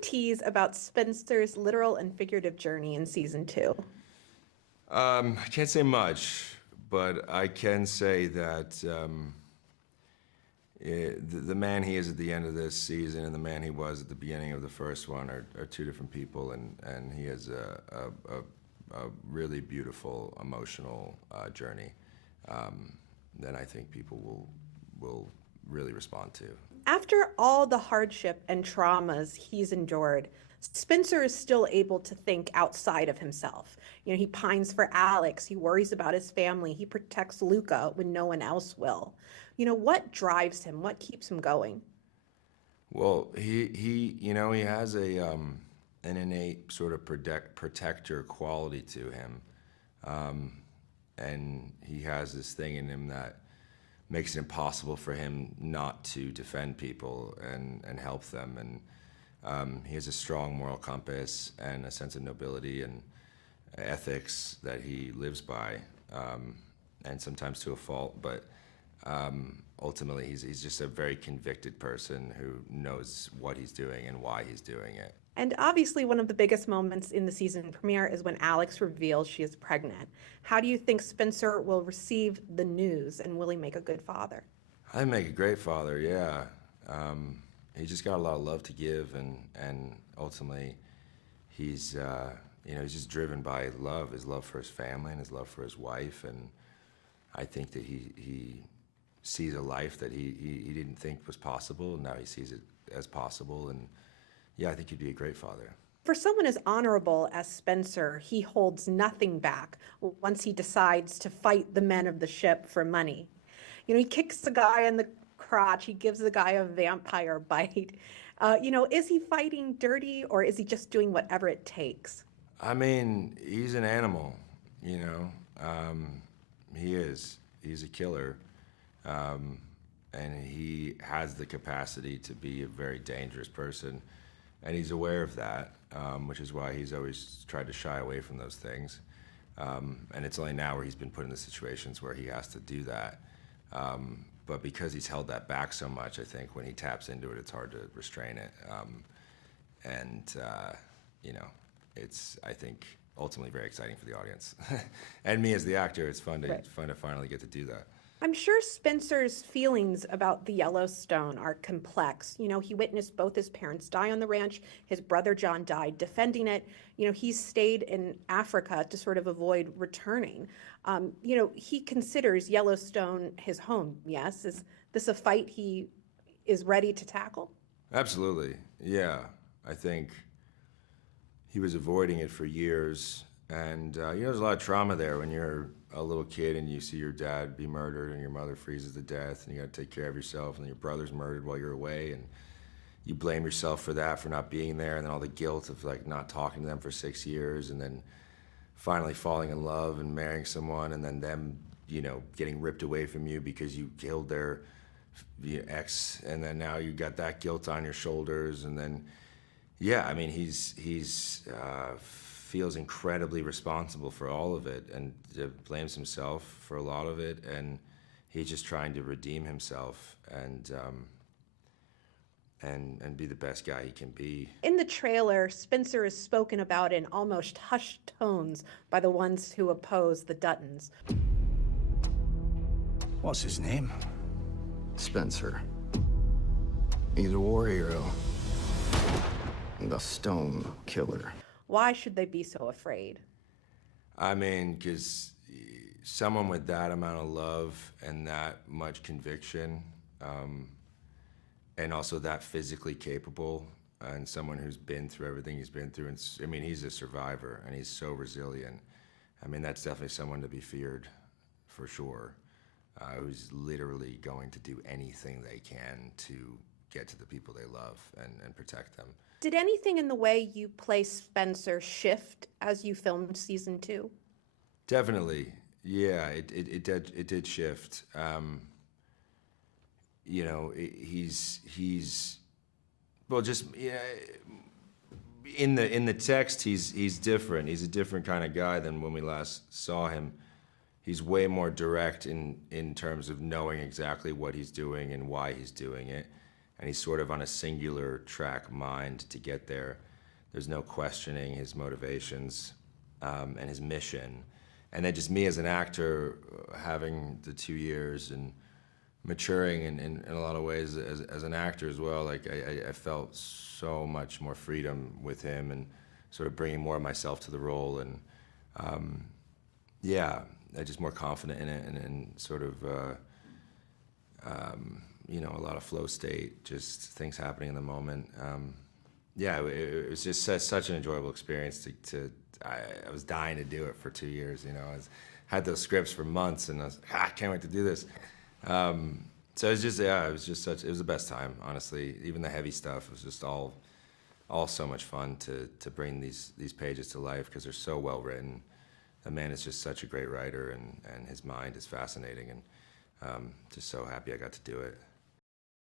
tease about Spencer's literal and figurative journey in season two? I can't say much, but I can say that the man he is at the end of this season and the man he was at the beginning of the first one are two different people, and he has a really beautiful emotional journey that I think people will really respond to. After all the hardship and traumas he's endured, Spencer is still able to think outside of himself. He pines for Alex, he worries about his family, he protects Luca when no one else will. What drives him? What keeps him going? Well, he has an innate sort of protector quality to him, and he has this thing in him that makes it impossible for him not to defend people and help them. And he has a strong moral compass and a sense of nobility and ethics that he lives by, and sometimes to a fault. But ultimately, he's just a very convicted person who knows what he's doing and why he's doing it. And obviously, one of the biggest moments in the season premiere is when Alex reveals she is pregnant. How do you think Spencer will receive the news, and will he make a good father? I make a great father, yeah. He just got a lot of love to give, and ultimately, he's he's just driven by his love for his family and his love for his wife, and I think that he sees a life that he didn't think was possible, and now he sees it as possible, and yeah, I think he'd be a great father. For someone as honorable as Spencer, he holds nothing back once he decides to fight the men of the ship for money. He kicks the guy in the crotch, he gives the guy a vampire bite. Is he fighting dirty, or is he just doing whatever it takes? I mean, he's an animal, you know. He is. He's a killer. And he has the capacity to be a very dangerous person. And he's aware of that, which is why he's always tried to shy away from those things. And it's only now where he's been put in the situations where he has to do that. But because he's held that back so much, I think when he taps into it, it's hard to restrain it. It's, I think, ultimately very exciting for the audience. And me as the actor, it's fun to finally get to do that. I'm sure Spencer's feelings about the Yellowstone are complex. He witnessed both his parents die on the ranch. His brother John died defending it. He stayed in Africa to sort of avoid returning. He considers Yellowstone his home, yes? Is this a fight he is ready to tackle? Absolutely, yeah. I think he was avoiding it for years. And, there's a lot of trauma there when you're a little kid and you see your dad be murdered and your mother freezes to death and you got to take care of yourself and your brother's murdered while you're away and you blame yourself for that, for not being there, and then all the guilt of like not talking to them for 6 years and then finally falling in love and marrying someone and then them, getting ripped away from you because you killed their ex, and then now you got that guilt on your shoulders, and then, yeah, I mean, he's feels incredibly responsible for all of it and blames himself for a lot of it, and he's just trying to redeem himself and be the best guy he can be. In the trailer, Spencer is spoken about in almost hushed tones by the ones who oppose the Duttons. What's his name? Spencer. He's a war hero. The Stone Killer. Why should they be so afraid? I mean, because someone with that amount of love and that much conviction, and also that physically capable, and someone who's been through everything he's been through, and I mean, he's a survivor, and he's so resilient. I mean, that's definitely someone to be feared, for sure, who's literally going to do anything they can to get to the people they love and protect them. Did anything in the way you play Spencer shift as you filmed season two? Definitely, yeah. It did shift. He's well, just yeah. In the text, he's different. He's a different kind of guy than when we last saw him. He's way more direct in terms of knowing exactly what he's doing and why he's doing it. and he's sort of on a singular track mind to get there. There's no questioning his motivations and his mission. And then just me as an actor, having the 2 years and maturing in a lot of ways as an actor as well. Like I felt so much more freedom with him and sort of bringing more of myself to the role. And yeah, I just more confident in it and sort of, you know, a lot of flow state, just things happening in the moment. Yeah, it was just such an enjoyable experience I was dying to do it for 2 years, you know. Had those scripts for months, and I was like, I can't wait to do this. So it was just, yeah, it was the best time, honestly. Even the heavy stuff was just all so much fun to bring these pages to life, because they're so well written. The man is just such a great writer, and his mind is fascinating, and just so happy I got to do it.